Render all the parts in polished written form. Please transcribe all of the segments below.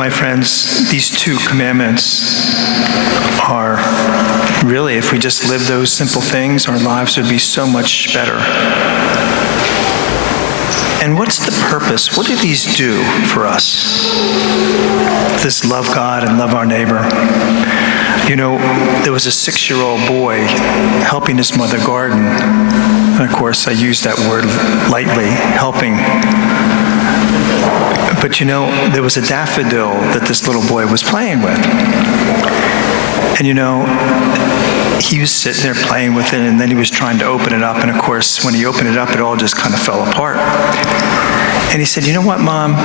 my friends, these 2 commandments are really, if we just live those simple things, our lives would be so much better. And what's the purpose? What do these do for us? This love God and love our neighbor. You know, there was a 6-year-old boy helping his mother garden. And of course, I use that word lightly, helping. But you know, there was a daffodil that this little boy was playing with. And you know, he was sitting there playing with it, and then he was trying to open it up. And of course, when he opened it up, it all just kind of fell apart. And he said, "You know what, Mom?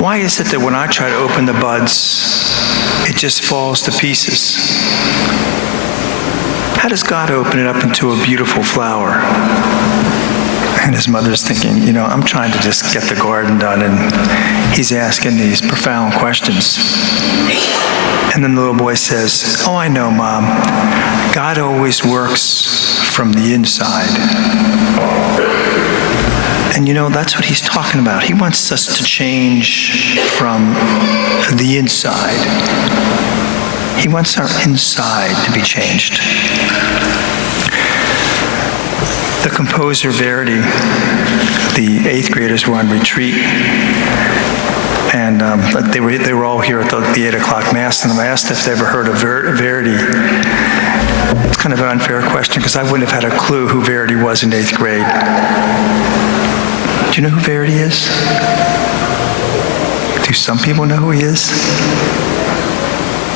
Why is it that when I try to open the buds, it just falls to pieces? How does God open it up into a beautiful flower?" And his mother's thinking, you know, I'm trying to just get the garden done, and he's asking these profound questions. And then the little boy says, "Oh, I know, Mom. God always works from the inside." And you know, that's what he's talking about. He wants us to change from the inside. He wants our inside to be changed. The composer Verdi, the 8th graders were on retreat, and they were all here at the 8 o'clock Mass, and I asked if they ever heard of Verdi. It's kind of an unfair question, because I wouldn't have had a clue who Verdi was in 8th grade. Do you know who Verdi is? Do some people know who he is?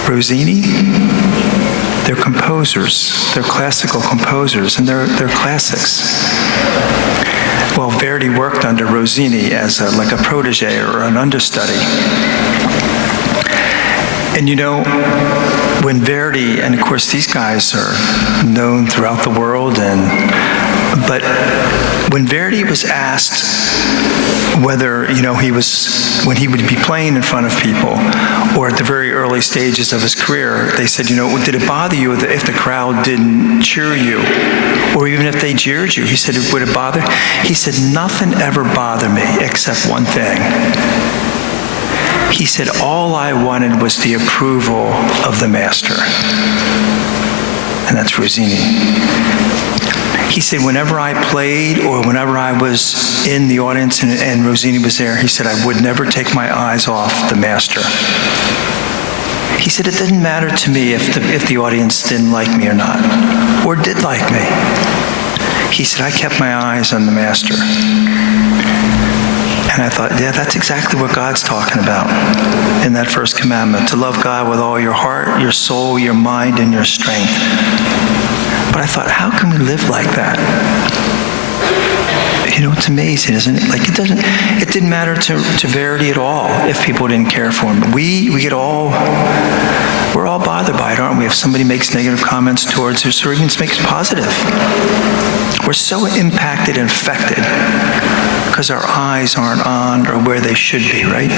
Rossini? They're composers. They're classical composers, and they're classics. Well, Verdi worked under Rossini as like a protege or an understudy. And you know, when Verdi, and of course these guys are known throughout the world, but when Verdi was asked whether, you know, when he would be playing in front of people, or at the very early stages of his career, they said, you know, did it bother you if the crowd didn't cheer you, or even if they jeered you? He said, would it bother? He said, nothing ever bothered me except one thing. He said, all I wanted was the approval of the master. And that's Rossini. He said, whenever I played or whenever I was in the audience and Rossini was there, he said, I would never take my eyes off the master. He said, it didn't matter to me if the audience didn't like me or not, or did like me. He said, I kept my eyes on the master. And I thought, yeah, that's exactly what God's talking about in that first commandment, to love God with all your heart, your soul, your mind, and your strength. But I thought, how can we live like that? You know, it's amazing, isn't it? Like, it didn't matter to Verdi at all if people didn't care for him. We're all bothered by it, aren't we? If somebody makes negative comments towards us, or even makes positive. We're so impacted and affected because our eyes aren't on or where they should be, right?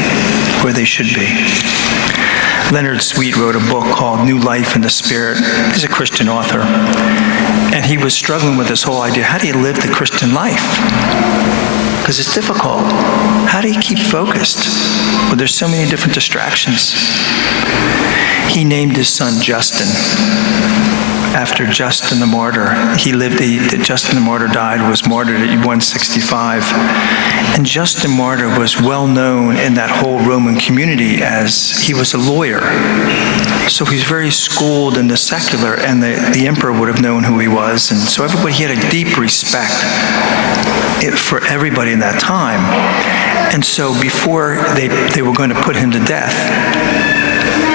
Where they should be. Leonard Sweet wrote a book called New Life in the Spirit. He's a Christian author. And he was struggling with this whole idea, how do you live the Christian life? Because it's difficult. How do you keep focused? Well, there's so many different distractions. He named his son Justin after Justin the martyr. Justin the martyr was martyred at 165. And Justin martyr was well known in that whole Roman community as he was a lawyer. So he's very schooled in the secular, and the emperor would have known who he was. And so he had a deep respect for everybody in that time. And so before they were going to put him to death,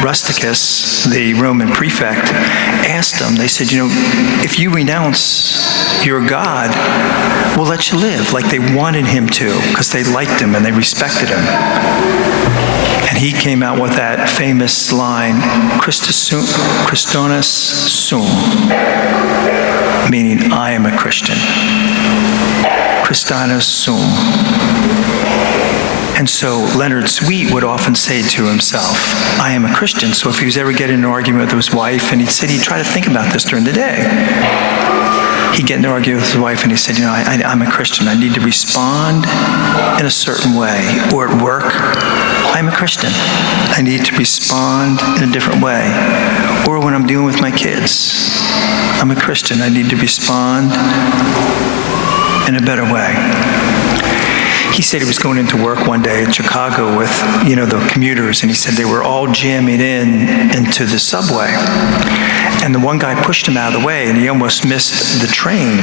Rusticus, the Roman prefect, asked him, they said, you know, if you renounce your God, we'll let you live. Like they wanted him to, because they liked him and they respected him. And he came out with that famous line, Christus sum, meaning I am a Christian. Christus sum. And so Leonard Sweet would often say to himself, I am a Christian. So if he was ever getting in an argument with his wife, and he'd try to think about this during the day. he'd get in an argument with his wife, and he said, I'm a Christian. I need to respond in a certain way. Or at work, I'm a Christian. I need to respond in a different way. Or when I'm dealing with my kids, I'm a Christian. I need to respond in a better way. He said he was going into work one day in Chicago with, the commuters, and he said they were all jamming into the subway. And the one guy pushed him out of the way, and he almost missed the train.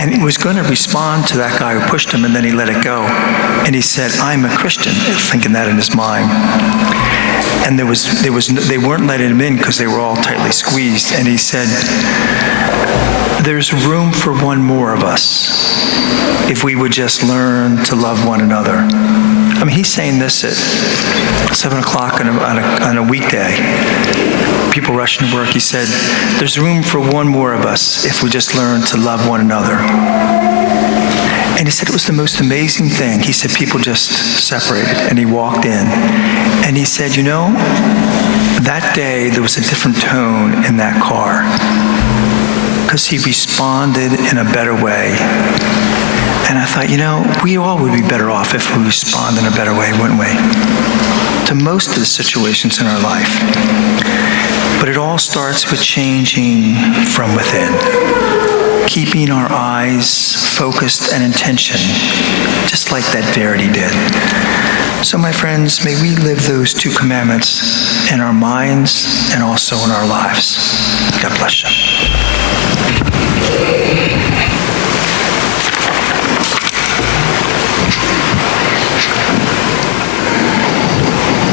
And he was going to respond to that guy who pushed him, and then he let it go. And he said, I'm a Christian, thinking that in his mind. And they weren't letting him in because they were all tightly squeezed. And he said, there's room for one more of us if we would just learn to love one another. I mean, he's saying this at 7 o'clock on a weekday. People rushing to work. He said, there's room for one more of us if we just learn to love one another. And he said it was the most amazing thing. He said people just separated, and he walked in. And he said, that day there was a different tone in that car because he responded in a better way. And I thought, we all would be better off if we respond in a better way, wouldn't we? To most of the situations in our life. But it all starts with changing from within. Keeping our eyes focused and intention, just like that Verity did. So my friends, may we live those 2 commandments in our minds and also in our lives. God bless you.